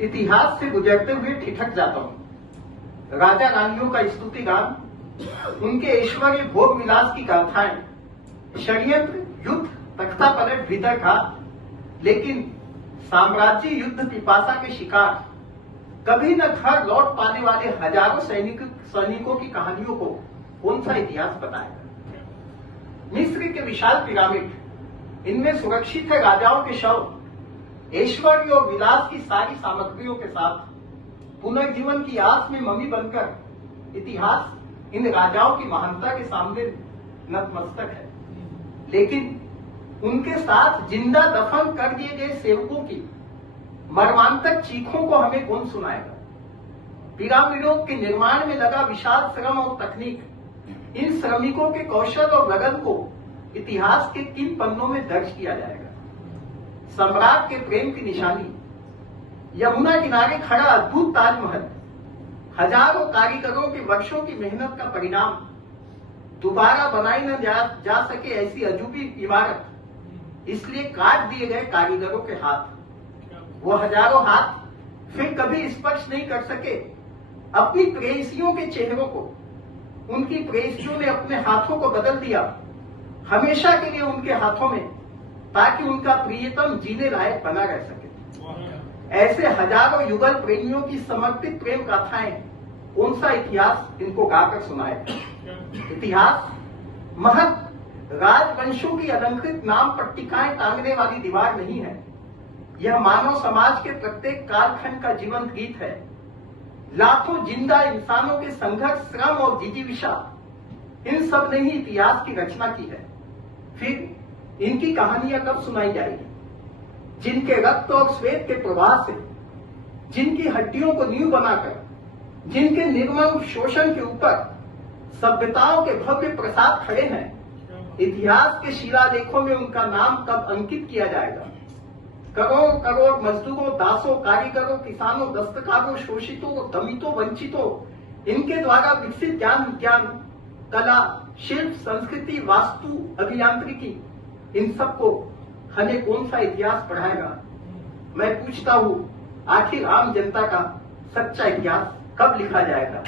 इतिहास से गुजरते हुए ठिठक जाता हूं। राजा रानियों का स्तुति गान, उनके ऐश्वर्य भोग विलास की गाथाएं, षड्यंत्र, युद्ध, तख्ता पलट, भीतर घात, लेकिन साम्राज्य युद्ध पिपासा के शिकार, कभी न घर लौट पाने वाले हजारों सैनिकों की कहानियों को कौन सा इतिहास बताएगा? मिस्र के विशाल पिरामिड, इनमें सुरक्षित है राजाओं के शव, ऐश्वर्य और विलास की सारी सामग्रियों के साथ पुनर्जीवन की आस में मम्मी बनकर इतिहास इन राजाओं की महानता के सामने नतमस्तक है। लेकिन उनके साथ जिंदा दफन कर दिए गए सेवकों की मर्मांतक चीखों को हमें कौन सुनाएगा? पिरामिडों के निर्माण में लगा विशाल श्रम और तकनीक, इन श्रमिकों के कौशल और लगन को इतिहास के किन पन्नों में दर्ज किया जाएगा? सम्राट के प्रेम की निशानी, यमुना किनारे खड़ा अद्भुत ताजमहल, हजारों कारीगरों के वर्षों की मेहनत का परिणाम, दोबारा बनाई न जा सके ऐसी अजूबी इमारत, इसलिए काट दिए गए कारीगरों के हाथ। वो हजारों हाथ फिर कभी स्पर्श नहीं कर सके अपनी प्रेयसियों के चेहरों को। उनकी प्रेयसियों ने अपने हाथों को बदल दिया हमेशा के लिए उनके हाथों में, ताकि उनका प्रियतम जीने लायक बना रह सके। ऐसे हजारों युगल प्रेमियों की समर्पित प्रेम गाथाएं कौन सा इतिहास इनको गाकर सुनाएगा? इतिहास महत राजवंशों की अलंकृत नाम पट्टिकाएं टांगने वाली दीवार नहीं है। यह मानव समाज के प्रत्येक कालखंड का जीवंत गीत है। लाखों जिंदा इंसानों के संघर्ष, श्रम और जिजीविषा, इन सब ने ही इतिहास की रचना की है। फिर इनकी कहानियां कब सुनाई जाएगी? जिनके रक्त और श्वेत के प्रवाह से, जिनकी हड्डियों को नींव बनाकर, जिनके निर्मम शोषण के ऊपर सभ्यताओं के भव्य प्रसाद खड़े हैं, इतिहास के शिलालेखों में उनका नाम कब अंकित किया जाएगा? करोड़ करोड़ मजदूरों, दासों, कारीगरों, किसानों, दस्तकारों, शोषितों, दमितों, वंचितों, इनके द्वारा विकसित ज्ञान, विज्ञान, कला, शिल्प, संस्कृति, वास्तु, अभियांत्रिकी, इन सबको हमें कौन सा इतिहास पढ़ाएगा? मैं पूछता हूं, आखिर आम जनता का सच्चा इतिहास कब लिखा जाएगा?